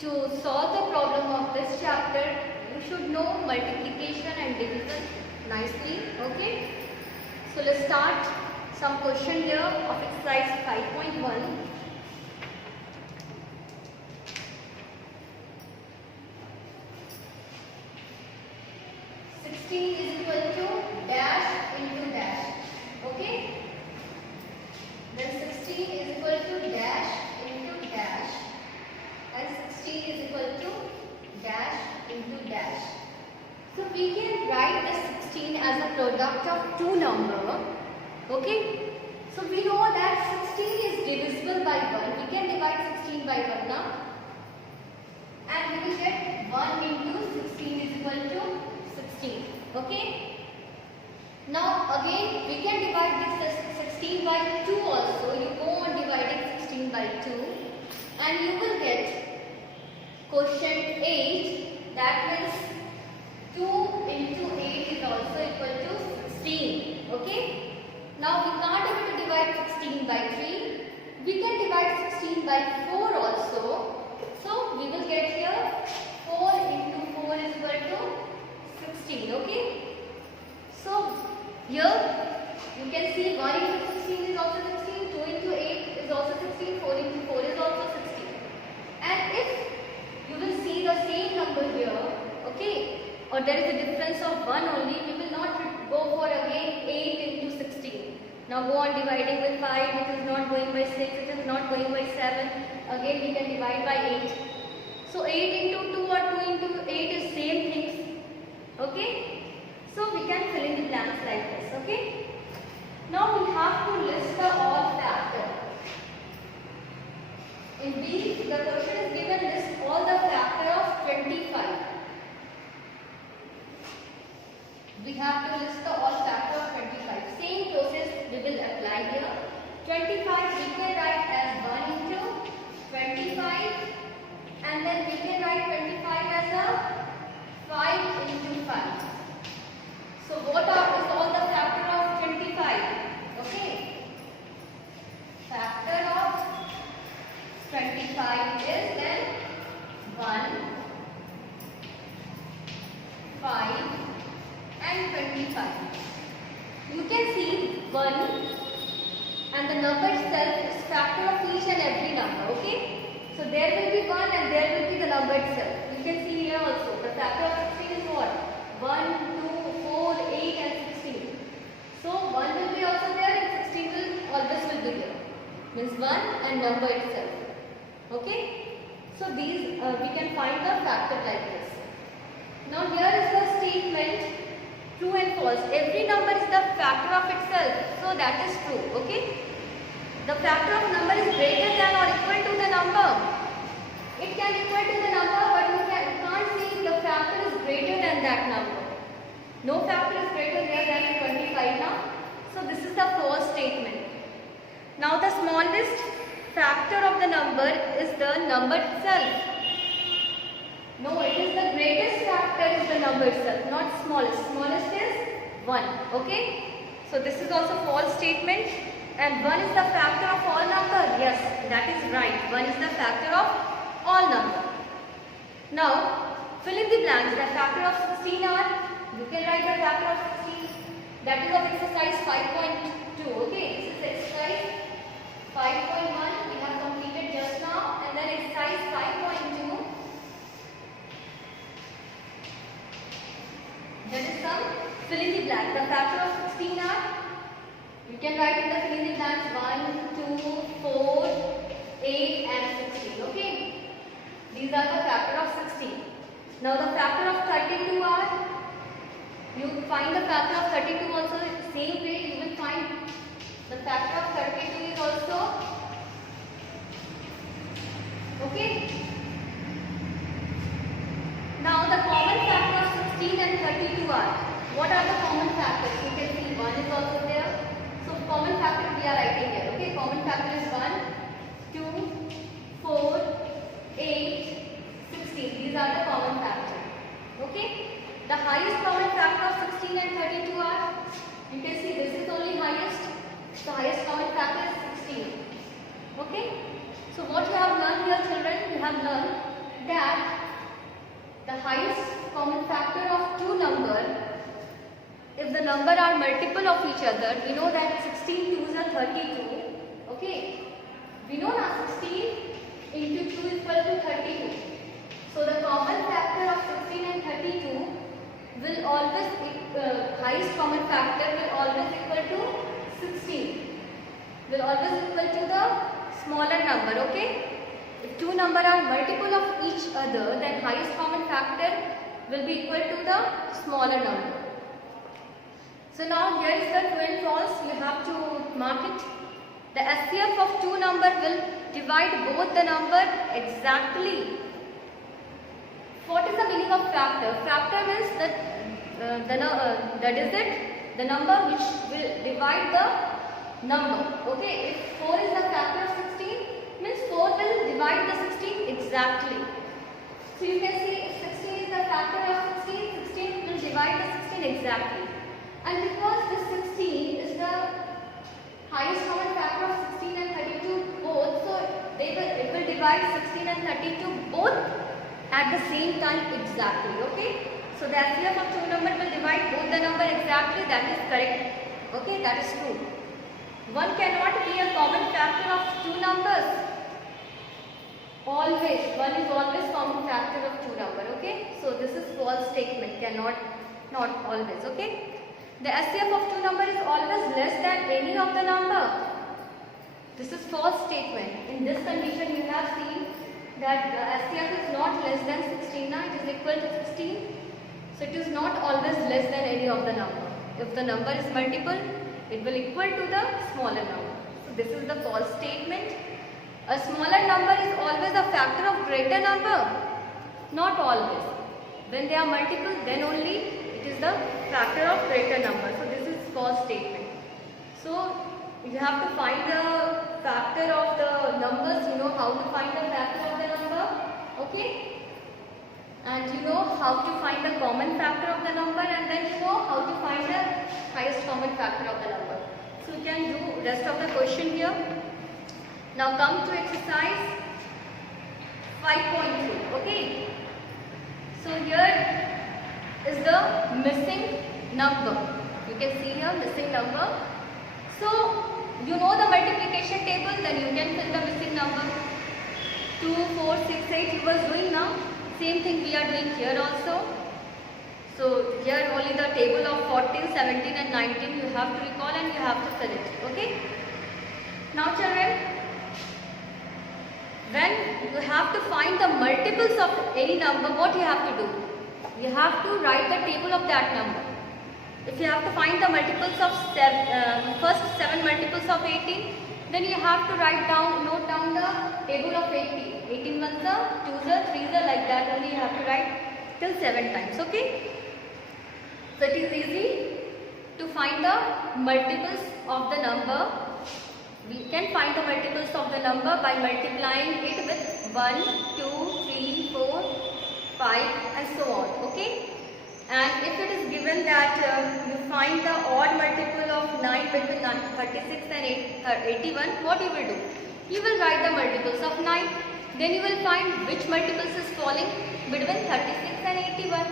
To solve the problem of this chapter, you should know multiplication and division nicely. Okay. So let's start some question here of exercise 5.1. Is equal to dash into dash. Okay. Then 16 is equal to dash into dash. And 16 is equal to dash into dash. So we can write the 16 as a product of two numbers. Okay. So we know that 16 is divisible by 1. We can divide 16 by 1 now. And we will get 1 into 16 is equal to 16. Okay. Now again we can divide this 16 by 2 also. You go on dividing 16 by 2 and you will get quotient 8. That means 2 into 8 is also equal to 16. Okay. Now we can't able to divide 16 by 3. We can divide 16 by 4 also. So we will get here 4 into 4 is equal to 16. Okay. So here you can see 1 into 16 is also 16, 2 into 8 is also 16, 4 into 4 is also 16. And if you will see the same number here, okay, or there is a difference of 1 only, we will not go for again 8 into 16. Now go on dividing with 5, it is not going by 6, it is not going by 7. Again we can divide by 8. So 8 into 2 or 2 into 8 is same things. Okay. So we can fill in the blanks like this. Okay. Now we have to list the all factors. In B, the question is given list all the factor of 25. We have to list the all factor of 25. Same process we will apply here. 25 we can write as 1 into 25 and then we can write 25 as a 5 into 5. So what is all the factor of 25? Okay. Factor of 25 is then 1, 5 and 25. You can see 1 and the number itself is factor of each and every number. Okay. So there will be 1 and there will be the number itself. You can see here also the factor of 16 is what? 1, 2, 4, 8 and 16. So 1 will be also there and 16 will always will be there. Means 1 and number itself. Okay. So these we can find the factor like this. Now here is the statement true and false. Every number is the factor of itself. So that is true. Okay. The factor of number is greater than or equal to the number. It can equal to the number but you can't see the factor is greater than that number. No factor is greater than 25 now. So this is the false statement. Now the smallest factor of the number is the number itself. No, it is the greatest factor is the number itself, not smallest. Smallest is 1. Okay. So this is also false statement. And 1 is the factor of all number. Yes, that is right. 1 is the factor of all number. Now, fill in the blanks. The factor of 16 are, you can write the factor of 16. That is of exercise 5.2. Okay, this is exercise 5.1. We have completed just now. And then exercise 5.2. That is some fill in the blanks. The factor of 16 are, you can write in the fill in the blanks 1, 2, 4, 8 and 16. Okay. These are the factor of 16. Now the factor of 32 are, you find the factor of 32 also same way you will find the factor of 32 is also, okay. Now the common factor of 16 and 32 are, what are the common factors? You can see 1 is also there. So common factor we are writing here. Okay, common factor is 1, 2, 4, 8, 16. These are the common factors. Okay. The highest common factor of 16 and 32 are, you can see this is only highest. The highest common factor is 16. Okay. So what you have learned here children, you have learned that the highest common factor of two numbers, if the number are multiple of each other, we know that 16 twos are 32. Okay, we know now 16 into 2 is equal to 32. So the common factor of 16 and 32 will always, highest common factor will always equal to 16. Will always equal to the smaller number. Okay. If two numbers are multiple of each other, then highest common factor will be equal to the smaller number. So now here is the true and false. You have to mark it. The SCF of two numbers will divide both the number exactly. What is the meaning of factor? Factor means that the digit, the number which will divide the number. Okay, if 4 is the factor of 16, means 4 will divide the 16 exactly. So you can see if 16 is the factor of 16, 16 will divide the 16 exactly. And because this 16 is the highest common factor of 16 and 32 both, so it will divide 16 and 32 both at the same time exactly. Okay. So the SCF of two numbers will divide both the number exactly. That is correct. Okay, that is true. One cannot be a common factor of two numbers. Always, one is always common factor of two numbers. Okay, so this is false statement. Cannot, not always. Okay, the SCF of two numbers is always less than any of the number. This is false statement. In this condition, you have seen that the SCF is not less than 16. Now it is equal to 16. So it is not always less than any of the number. If the number is multiple, it will equal to the smaller number. So this is the false statement. A smaller number is always a factor of greater number. Not always. When they are multiple, then only it is the factor of greater number. So this is false statement. So you have to find the factor of the numbers. You know how to find the factor of the number. Okay. And you know how to find the common factor of the number, and then you know how to find the highest common factor of the number. So you can do rest of the question here. Now come to exercise 5.2. Okay. So here is the missing number. You can see here missing number. So you know the multiplication table, then you can fill the missing number. 2, 4, 6, 8 you was doing now. Same thing we are doing here also. So here only the table of 14, 17 and 19 you have to recall and you have to fill it. Okay. Now children, when you have to find the multiples of any number, what you have to do? You have to write the table of that number. If you have to find the multiples of first 7 multiples of 18, then you have to note down the table of 18. 18 ones are, 2s are, 3s are, like that only you have to write till 7 times. Okay. So it is easy to find the multiples of the number. We can find the multiples of the number by multiplying it with 1, 2, 3, 4, 5 and so on. Okay. And if it is given that you find the odd multiple of 9 between 36 and 81, what you will do? You will write the multiples of 9. Then you will find which multiples is falling between 36 and 81.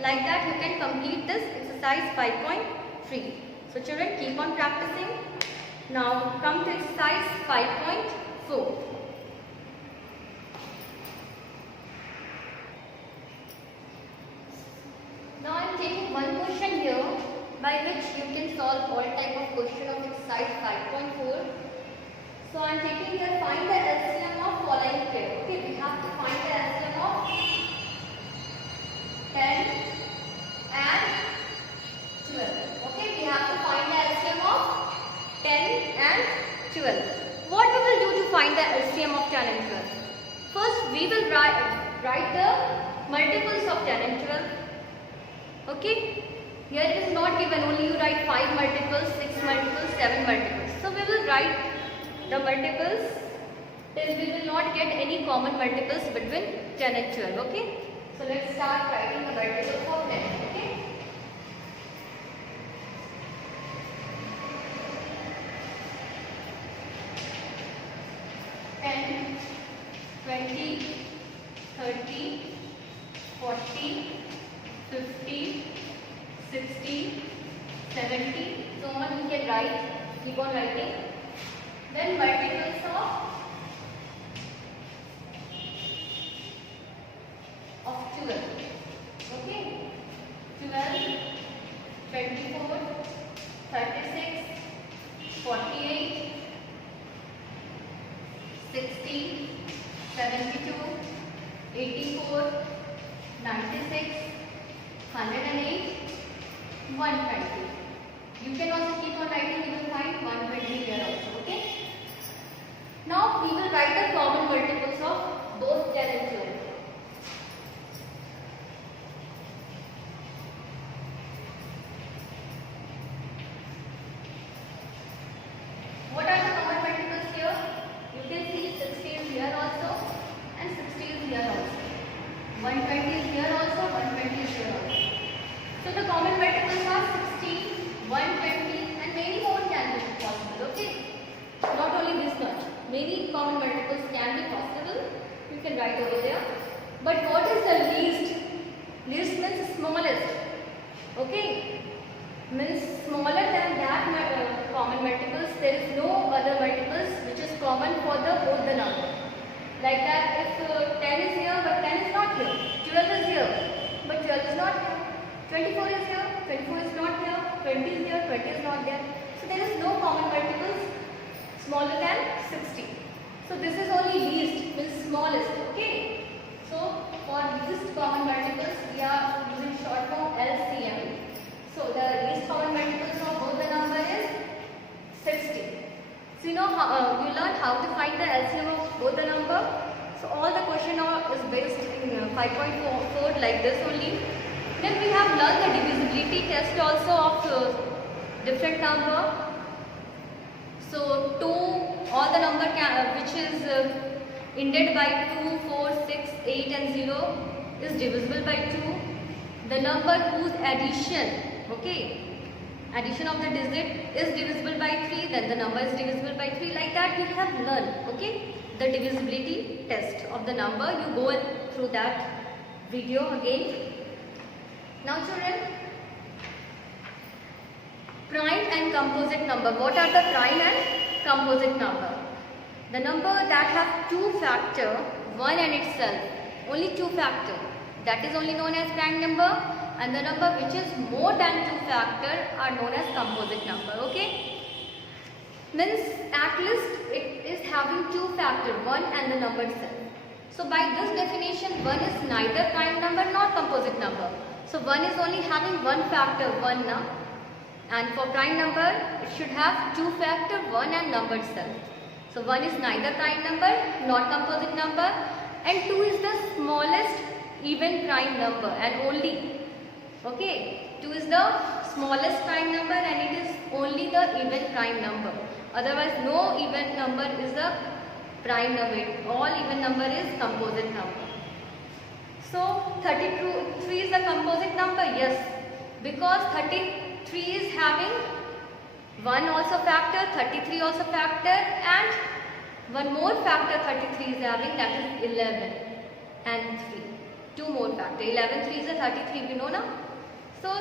Like that you can complete this exercise 5.3. So children, keep on practicing. Now come to exercise 5.4. Now I am taking one question here by which you can solve all type of question of exercise 5.4. So I am taking here, find the LCM of following pair. Okay, we have to find the LCM of 10 and 12. Okay, we have to find the LCM of 10 and 12. What we will do to find the LCM of 10 and 12? First, we will write the multiples of 10 and 12. Okay, here it is not given, only you write 5 multiples, 6 multiples, 7 multiples. So we will write the multiples till we will not get any common multiples between 10 and 12. Okay, so let's start writing the multiples of 10. Okay, 30, 40, 50, 60, 70, so on you can write, keep on writing. Then multiples of 12. Okay, 12, 24, 36, 48, 60, 72, 84, 96, 108, 120. You can also keep on writing, you will find 120 here also. Okay. Now we will write the common multiples of both 10 and 12. What are the common multiples here? You can see 60 is here also and 60 is here also. 120 is here also, 120 is here also. So the common multiples are 16, 120 and many more can be possible. Okay. Not only this much. Many common multiples can be possible. You can write over there. But what is the least? Least means smallest. Okay. Means smaller than that common multiples. There is no other multiples which is common for the both the number. Like that, if 10 is here but 10 is not here. 12 is here but 12 is not here. 24 is here, 24 is not here. 20 is here, 20 is not there. So there is no common multiples smaller than 60. So this is only least, means smallest. Okay. So for least common multiples we are using short form LCM. So the least common multiples of both the number is 60. So you know you learn how to find the LCM of both the number. So all the question is based in 5.4 like this only. Then we have learned the divisibility test also of different number. So 2, all the number which is ended by 2, 4, 6, 8 and 0 is divisible by 2. The number whose addition, okay, addition of the digit is divisible by 3, then the number is divisible by 3. Like that we have learned, okay, the divisibility test of the number. You go through that video again. Now children, prime and composite number. What are the prime and composite number? The number that have two factor, one and itself, only two factor, that is only known as prime number, and the number which is more than two factor are known as composite number. Okay, means at least it is having two factor, one and the number itself. So by this definition, one is neither prime number nor composite number. So 1 is only having one factor, 1 now, and for prime number it should have two factor, 1 and number itself. So 1 is neither prime number nor composite number, and 2 is the smallest even prime number and only. Okay, 2 is the smallest prime number and it is only the even prime number. Otherwise no even number is the prime number. All even number is composite number. So 33 is the composite number, yes, because 33 is having 1 also factor, 33 also factor, and one more factor 33 is having, that is 11 and 3. Two more factor, 11, 3 is a 33, we know now. So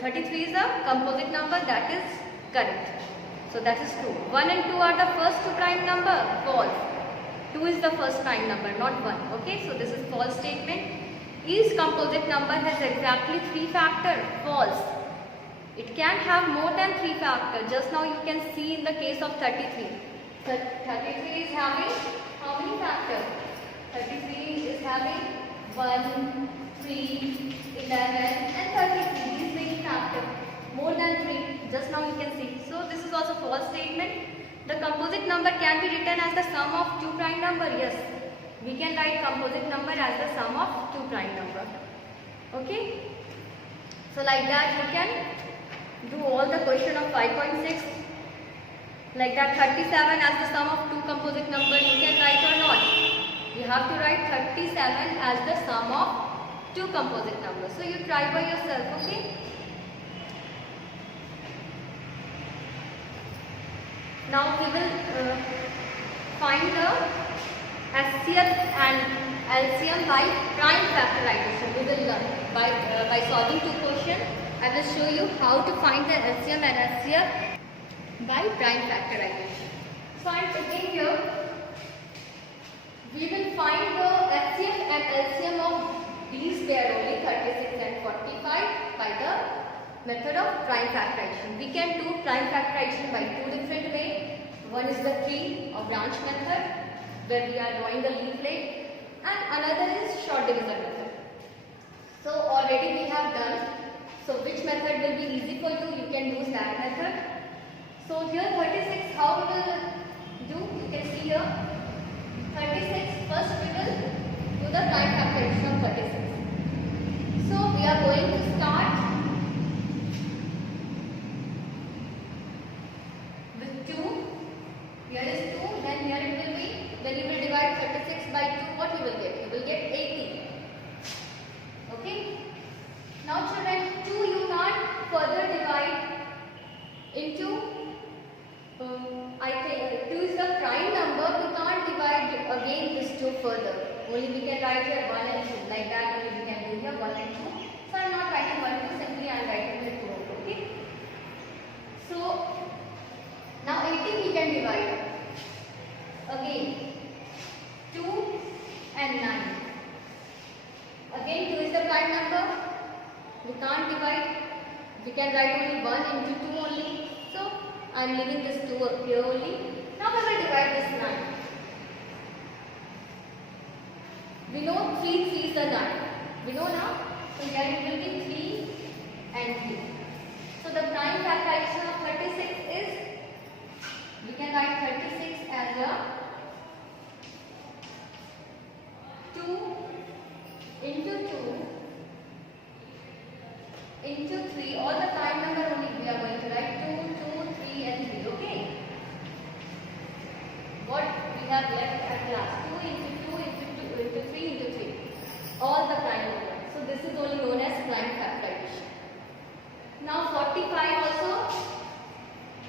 33 is a composite number, that is correct. So that is true. 1 and 2 are the first two prime number, false. 2 is the first prime number, not 1. Okay, so this is false statement. Each composite number has exactly 3 factor, false. It can have more than 3 factor. Just now you can see in the case of 33. 33 is having how many factor? 33 is having 1, 3, 11 and 33. These many factor. More than 3. Just now you can see. So this is also false statement. The composite number can be written as the sum of two prime number. Yes, we can write composite number as the sum of two prime number. Okay. So like that you can do all the question of 5.6. Like that 37 as the sum of two composite number you can write or not. You have to write 37 as the sum of two composite numbers. So you try by yourself. Okay. Now we will find the HCF and LCM by prime factorization. We will learn by solving two questions. I will show you how to find the LCM and HCF by prime factorization. So I am taking here. We will find the HCF and LCM of these pair only 36 and 45 by the method of prime factorization. We can do prime factorization by two different ways. One is the tree or branch method, where we are drawing the leaflet, and another is short division method. So already we have done. So which method will be easy for you? You can use that method. So here 36, how we will do? You can see here 36. First we will do the prime factorization of 36. So we are going to start with 2. Here is 2, then here it will be, then you will divide 36 by 2, what you will get? You will get 80. Okay? Now children, 2 you can't further divide into, I think 2 is the prime number, we can't divide again this 2 further. Only we can write here 1 and 2, like that only we can do here 1 and 2. So I am not writing 1 and 2, simply I am writing the 2, okay? So, now 80 we can divide. Again, 2 and 9. Again 2 is the prime number. We can't divide. We can write only 1 into 2 only. So, I am leaving this 2 here only. Now we will divide this 9. We know 3 is the 9. We know now. So, here it will be 3 and 3. So, the prime factorization of 36 is, we can write 36 as a 2 into 2 into 3, all the prime number only we are going to write 2, 2, 3 and 3, okay? What we have left at last, 2 into 2 into 2 into 3 into 3, all the prime numbers. So this is only known as prime factorization. Now 45 also,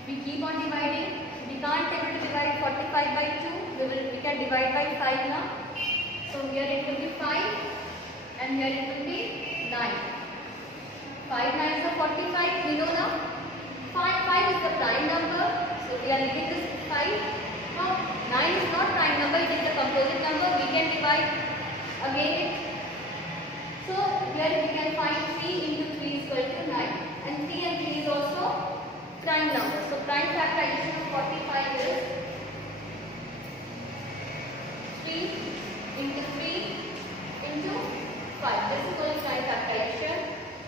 we keep on dividing. We can't able to divide 45 by 2, we can divide by 5 now. So here it will be 5 and here it will be 9. 5 9s are 45, we know now. 5 is the prime number, so we are leaving this 5. Now 9 is not prime number, it is the composite number, we can divide again. So here we can find 3 into 3 is equal to 9, and 3 and 3 is also prime number. So prime factorization of 45 is 3 into 3 into 5. This is called prime factorization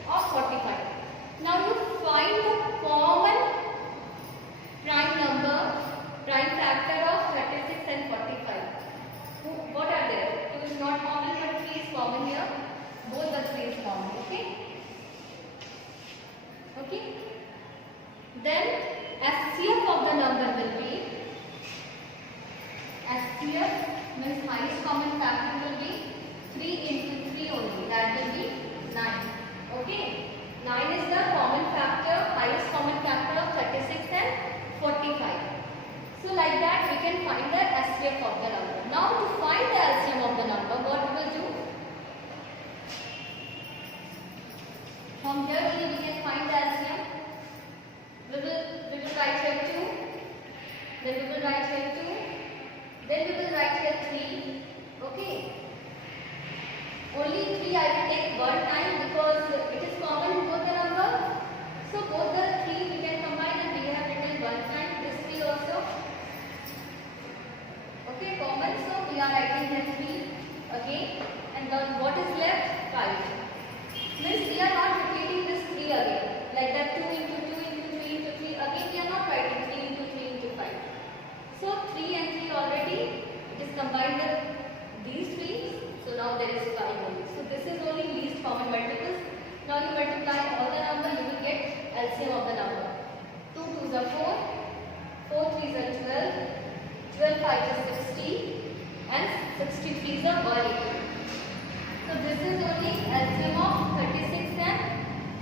of 45. Now you find the common prime number, prime factor of 36 and 45. What are there? 2 is not common, but 3 is common here. Both the 3 is common. Okay? Okay? Then HCF of the number will be, HCF means highest common factor will be 3 into 3 only, that will be 9. Okay, 9 is the common factor, highest common factor of 36 and 45. So like that we can find the HCF of the number. Now to find the LCM of the number, what we will do? From here only we can find the LCM. We will write here 2, then we will write here 2, then we will write here 3, okay. Only 3 I will take one time because it is common in both the number. So both the 3 we can combine and we have written one time, this 3 also. Okay, common, so we are writing here 3 again, and then what is left? 5. Means we are not repeating this 3 again, like that 2 into 2 into 3 into 3, again we are not writing 3 into 3 into 5. So 3 and 3 already, it is combined with these 3, so now there is 5 only. So this is only least common multiples. Now you multiply all the number, you will get LCM of the number. 2 2s are 4, 4 3s are 12, 12 5s are 60, and 63s are 180. So this is only LCM of 36 and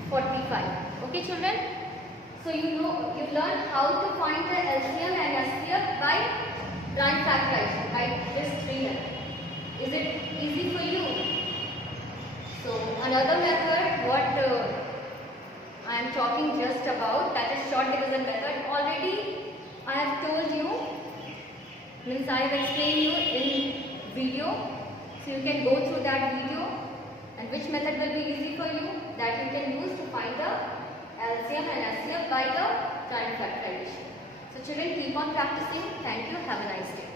45. Okay children? So you learn how to find the LCM and HCF by prime factorization, by this 3 methods. Is it easy for you? So another method what I am talking just about, that is short division method. Already I have told you, means I have explained you in video. So you can go through that video, and which method will be easy for you, that you can use to find the LCM and HCF by the joint factor addition. So children, keep on practicing. Thank you. Have a nice day.